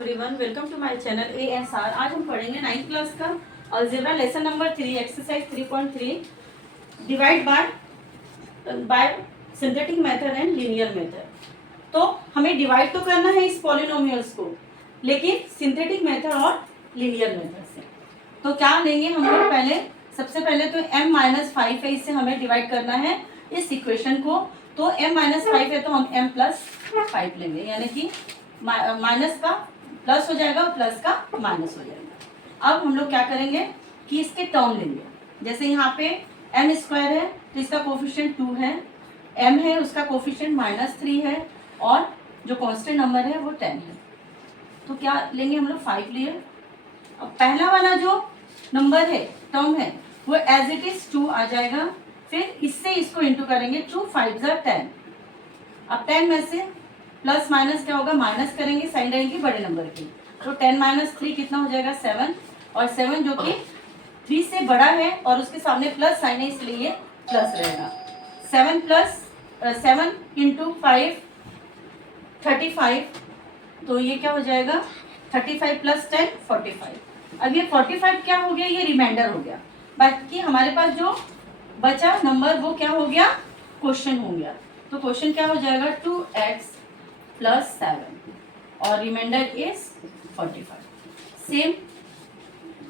Everyone, welcome to my channel ASR। आज हम पढ़ेंगे 9th क्लास का algebra lesson number 3 exercise 3.3 divide by synthetic method and linear method. तो हमें divide तो करना है इस पॉलिनोमियल्स को, लेकिन सिंथेटिक मेथड और लीनियर मेथड से। तो क्या लेंगे हम लोग? सबसे पहले तो m-5 है, इससे हमें डिवाइड करना है इस इक्वेशन को। तो m-5 है तो हम m+5 लेंगे, यानी कि माइनस का प्लस हो जाएगा और प्लस का माइनस हो जाएगा। अब हम लोग क्या करेंगे कि इसके टर्म लेंगे। जैसे यहाँ पे m² है तो इसका कोफिशिएंट 2 है, m है उसका कोफिशिएंट -3 है, और जो कांस्टेंट नंबर है वो 10 है। तो क्या लेंगे हम लोग? 5 लिए। अब पहला वाला जो नंबर है, टर्म है, वो एज इट इज 2 आ जाएगा। फिर इससे इसको इंटू करेंगे, 2 5 × 10। अब 10 में से प्लस माइनस क्या होगा? माइनस करेंगे, साइन रहेगी बड़े नंबर की। तो 10 - 3 कितना हो जाएगा? 7। और 7 जो कि 3 से बड़ा है और उसके सामने प्लस साइन है, इसलिए ये प्लस रहेगा। 7 × 5 35। तो ये क्या हो जाएगा? 35 + 10 45। अब ये 45 क्या हो गया? ये रिमाइंडर हो गया। बाकी हमारे पास जो बचा नंबर वो क्या हो गया? क्वेश्चन हो गया। तो क्वेश्चन क्या हो जाएगा? 2x + 7 और रिमाइंडर इज 45। सेम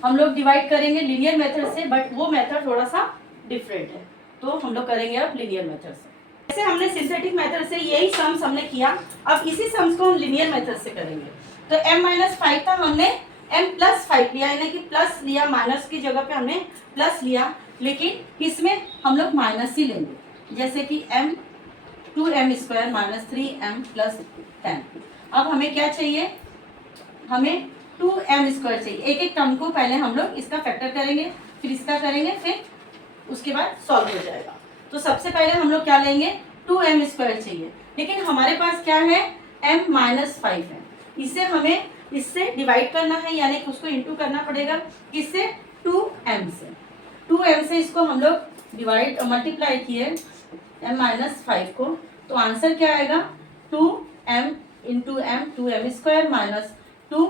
हम लोग डिवाइड करेंगे लीनियर मेथड से, बट वो मेथड थोड़ा सा डिफरेंट है, तो हम लोग करेंगे अब लीनियर मेथड से। जैसे हमने सिंथेटिक मेथड से यही सम्स हमने किया, अब इसी सम्स को हम लीनियर मेथड से करेंगे। तो m-5 था, हमने m+5 लिया, यानी कि प्लस लिया, माइनस की जगह पे हमने प्लस लिया, लेकिन इसमें हम लोग माइनस ही लेंगे। जैसे कि 2m² - 3m + 10। अब हमें क्या चाहिए? हमें 2m² चाहिए। एक एक टर्म को पहले हम लोग इसका फैक्टर करेंगे, फिर इसका करेंगे, फिर उसके बाद सॉल्व हो जाएगा। तो सबसे पहले हम लोग क्या लेंगे? 2m² चाहिए, लेकिन हमारे पास क्या है? m-5 है। इसे हमें इससे डिवाइड करना है, यानी कि उसको इंटू करना पड़ेगा। किससे? 2m से। 2m से इसको हम लोग मल्टीप्लाई किए m-5 को, तो आंसर क्या आएगा? 2m × m 2m² - 2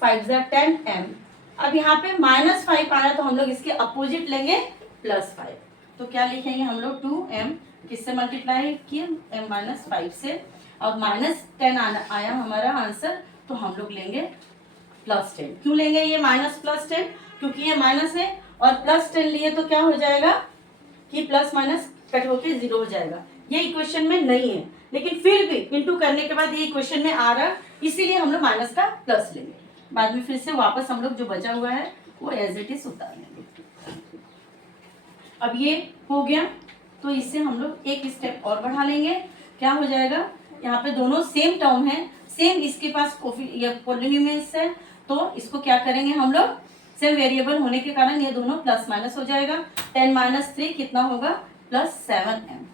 5 × 10m। अब यहाँ पे -5 आया तो हम लोग इसके अपोजिट लेंगे +5। तो क्या लिखेंगे हम लोग? 2m किससे मल्टीप्लाई किए? m-5 से। अब -10 आया हमारा आंसर, तो हम लोग लेंगे +10। क्यों लेंगे ये -+10? क्योंकि ये माइनस है, और +10 लिए तो क्या हो जाएगा कि प्लस माइनस कट होके 0 हो जाएगा। ये इक्वेशन में नहीं है, लेकिन फिर भी इंटू करने के बाद ये इक्वेशन में आ रहा, इसीलिए हम लोग माइनस का प्लस लेंगे। बाद में फिर से वापस हम लोग जो बचा हुआ है वो एज इट इज उतार लेंगे। अब ये हो गया, तो इससे हम लोग एक स्टेप और बढ़ा लेंगे। क्या हो जाएगा? यहाँ पे दोनों सेम टर्म है, सेम इसके पास पॉलिनोमियल्स है, तो इसको क्या करेंगे हम लोग? सेम वेरिएबल होने के कारण ये दोनों प्लस माइनस हो जाएगा। 10 - 3 कितना होगा? +7m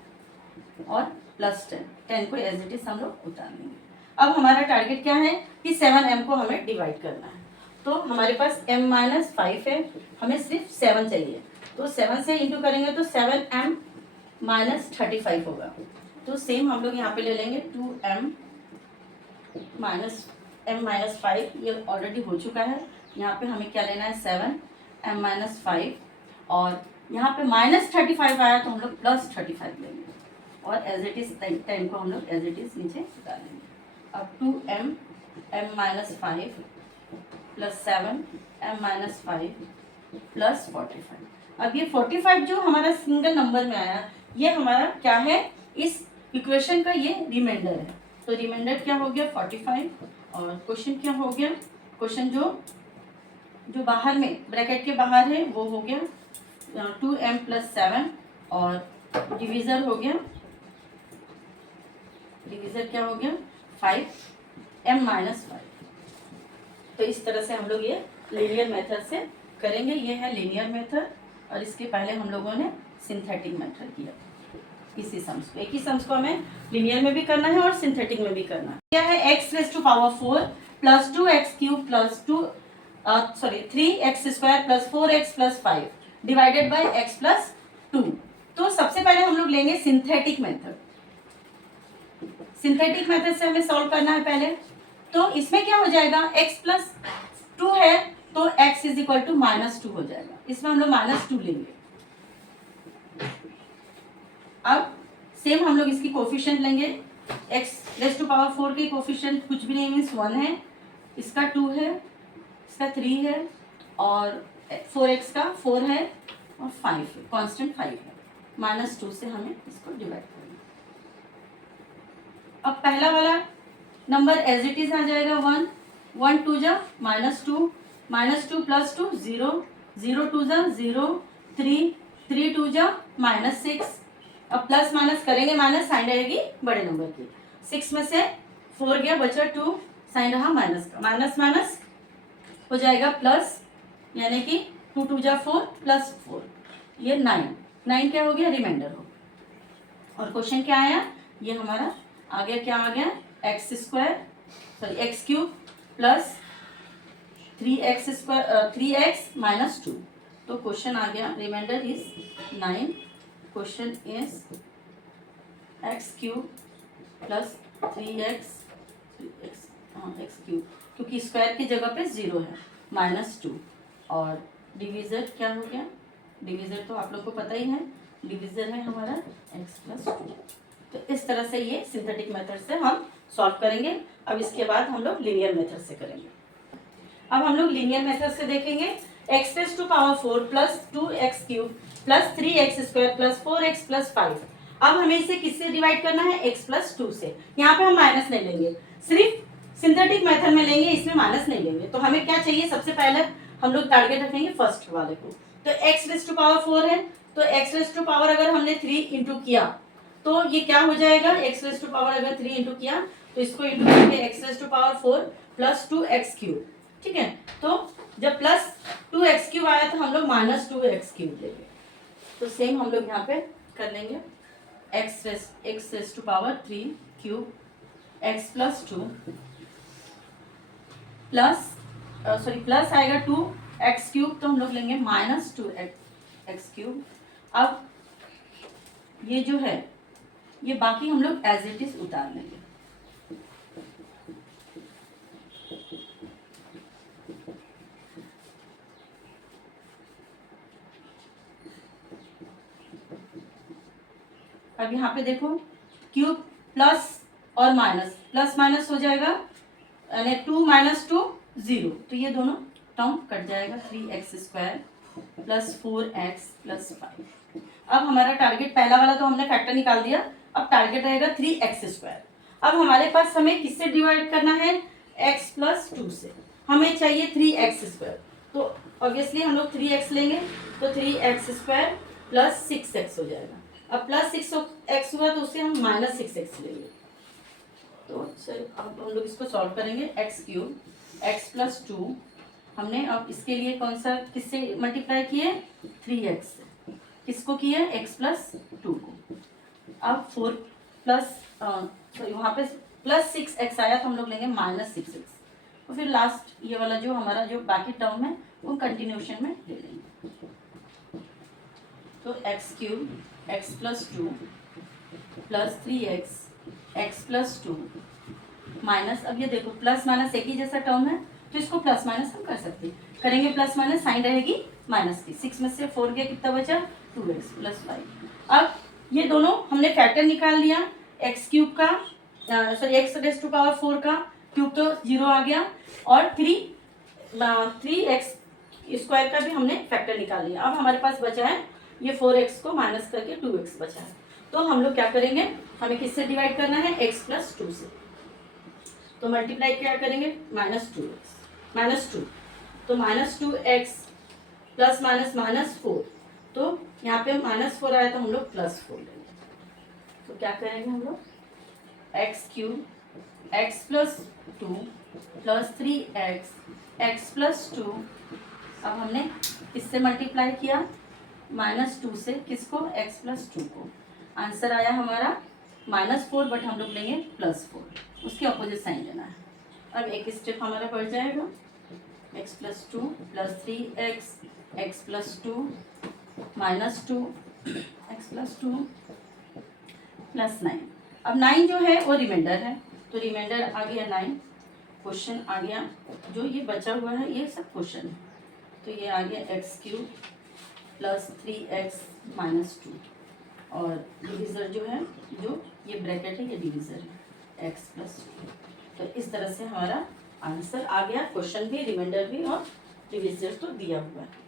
और +10। 10 को एज इट इज हम लोग उतार लेंगे। अब हमारा टारगेट क्या है कि 7m को हमें डिवाइड करना है। तो हमारे पास m-5 है, हमें सिर्फ 7 चाहिए, तो 7 से इंटू करेंगे तो 7m - 35 होगा। तो सेम हम लोग यहाँ पे ले लेंगे 2m - 5, ये ऑलरेडी हो चुका है। यहाँ पे हमें क्या लेना है? 7m - 5, और यहाँ पे -35 आया तो हम लोग +35 लेंगे, और एज इट इज 10 को हम लोग एज इट इज नीचे उतार लेंगे। अब 2m - 5 + 7m - 5 + 45। अब ये 45 जो हमारा सिंगल नंबर में आया, ये हमारा क्या है? इस इक्वेशन का ये रिमाइंडर है। तो रिमाइंडर क्या हो गया? 45। और क्वेश्चन क्या हो गया? क्वेश्चन जो बाहर में ब्रैकेट के बाहर है वो हो गया 2m + 7, और डिवीजर हो गया, डिवीजर क्या हो गया? 5m - 5। तो इस तरह से हम लोग ये लीनियर मेथड से करेंगे। ये है लीनियर मेथड, और इसके पहले हम लोगों ने सिंथेटिक मेथड किया। इसी सम्स को, एक ही सम्स को हमें लीनियर में भी करना है और सिंथेटिक में भी करना है। क्या है? x⁴ + 2x³ + 3x² + 4x + 5 divided by x + 2। तो सबसे पहले हम लोग लेंगे सिंथेटिक मेथड। सिंथेटिक मेथड से हमें सॉल्व करना है पहले। तो इसमें क्या हो जाएगा, x प्लस 2 है तो x इज इक्वल टू -2 हो जाएगा, इसमें हम लोग -2 लेंगे। अब सेम हम लोग इसकी कोफिशिएंट लेंगे, x रेज़ टू पावर 4 की कोफिशिएंट कुछ भी नहीं मीन्स 1 है, इसका 2 है, इसका 3 है और 4x का 4 है और 5 है, कांस्टेंट 5 है। -2 से हमें इसको डिवाइड करना। अब पहला वाला नंबर एज इट इज आ जाएगा 1, 1 2 जा -2, -2 प्लस 2 0, 0 2 जा 0, 3, 3 2 जा -6। अब प्लस माइनस करेंगे, माइनस साइन रहेगी बड़े नंबर की। 6 में से 4 गया, बचा 2, साइन रहा माइनस का, माइनस माइनस हो जाएगा प्लस, यानी कि 2 2 जा 4 प्लस 4, ये 9, 9 क्या हो गया, रिमाइंडर हो। और क्वेश्चन क्या आया, ये हमारा आगे क्या आ गया, x square sorry x cube plus 3x minus 2। तो क्वेश्चन आ गया, remainder is 9, question is x cube plus 3x x cube, क्योंकि स्क्वायर की जगह पे 0 है, -2 और डिवीजर क्या हो गया, डिवीजर तो आप लोग को पता ही है, डिवीजर है हमारा x प्लस 2। तो इस तरह से ये सिंथेटिक मेथड से हम सॉल्व करेंगे। अब इसके बाद हम लोग लीनियर मेथड से करेंगे। अब हम लोग लीनियर मेथड से देखेंगे, x raise to power 4 plus 2x cube plus 3x square plus 4x plus 5। अब हमें इसे किससे डिवाइड करना है, x प्लस 2 से। यहाँ पे हम माइनस नहीं लेंगे, सिर्फ सिंथेटिक मेथड में लेंगे, इसमें माइनस नहीं लेंगे। तो हमें क्या चाहिए, सबसे पहले हम लोग टारगेट रखेंगे फर्स्ट वाले को। तो x रेज़ टू पावर 4 है, तो x रेज़ टू पावर अगर हमने 3 इंटू किया तो ये क्या हो जाएगा, x रेज़ टू पावर अगर 3 इंटू किया तो इसको इंटू करके x raise to power 4 plus 2x cube, ठीक है। तो जब प्लस 2x क्यूब आया तो हम लोग -2x क्यूब लेंगे। तो सेम हम लोग यहाँ पे कर लेंगे, x raise to power 3 cube x plus 2 plus plus आएगा 2x क्यूब, तो हम लोग लेंगे -2x क्यूब। अब ये जो है ये बाकी हम लोग एज इट इज उतार लेंगे। अब यहाँ पे देखो क्यूब प्लस और माइनस, प्लस माइनस हो जाएगा, यानी 2 - 2 0, तो ये दोनों टर्म कट जाएगा, 3x square plus 4x plus 5। अब हमारा टारगेट पहला वाला तो हमने फैक्टर निकाल दिया, अब टारगेट रहेगा 3x स्क्वायर। अब हमारे पास हमें किससे डिवाइड करना है, x प्लस 2 से। हमें चाहिए 3x स्क्वायर, तो ऑब्वियसली हम लोग 3x लेंगे, तो 3x स्क्वायर प्लस 6x हो जाएगा। अब प्लस 6x हुआ तो उससे हम -6x लेंगे। तो चलो अब हम लोग इसको सॉल्व करेंगे, x क्यूब x प्लस 2 हमने अब इसके लिए कौन सा किससे मल्टीप्लाई किए, 3x से। किसको किए, x प्लस 2 को। अब 4 प्लस वहाँ पे प्लस 6x आया तो हम लोग लेंगे -6x। तो फिर लास्ट ये वाला जो हमारा जो बाकी टर्म है वो कंटिन्यूशन में ले लेंगे। तो x cube x plus 2 plus 3x x plus 2 minus, अब ये देखो प्लस माइनस एक ही जैसा टर्म है तो इसको प्लस माइनस हम कर सकते हैं, करेंगे प्लस माइनस, साइन रहेगी माइनस की। 6 में से 4 गया, कितना बचा, 2x प्लस 5। अब ये दोनों हमने फैक्टर निकाल लिया, x क्यूब का x रेज़ टू पावर 4 का क्यूब तो 0 आ गया, और 3x स्क्वायर का भी हमने फैक्टर निकाल लिया। अब हमारे पास बचा है ये 4x को माइनस करके 2x बचा है। तो हम लोग क्या करेंगे, हमें किससे डिवाइड करना है, x प्लस 2 से। तो मल्टीप्लाई क्या करेंगे, -2, तो -2x प्लस माइनस -4, तो यहाँ पे -4 आया तो हम लोग +4 लेंगे। तो क्या करेंगे हम लोग, x cube x plus 2 plus 3x plus 2। अब हमने इससे मल्टीप्लाई किया -2 से, किसको, x प्लस 2 को। आंसर आया हमारा -4, बट हम लोग लेंगे +4, उसके ऑपोजिट साइन लेना है। अब एक स्टेप हमारा बढ़ जाएगा, x plus 2 plus 3x plus 2 -2 x plus 2 plus 9। अब 9 जो है वो रिमाइंडर है, तो रिमाइंडर आ गया 9, क्वेश्चन आ गया, जो ये बचा हुआ है ये सब क्वेश्चन है। तो ये आ गया x³ प्लस 3x माइनस 2, और डिविज़र जो है, जो ये ब्रैकेट है ये डिविज़र है x प्लस 2। तो इस तरह से हमारा आंसर आ गया, क्वेश्चन भी, रिमाइंडर भी और डिविज़र तो दिया हुआ है।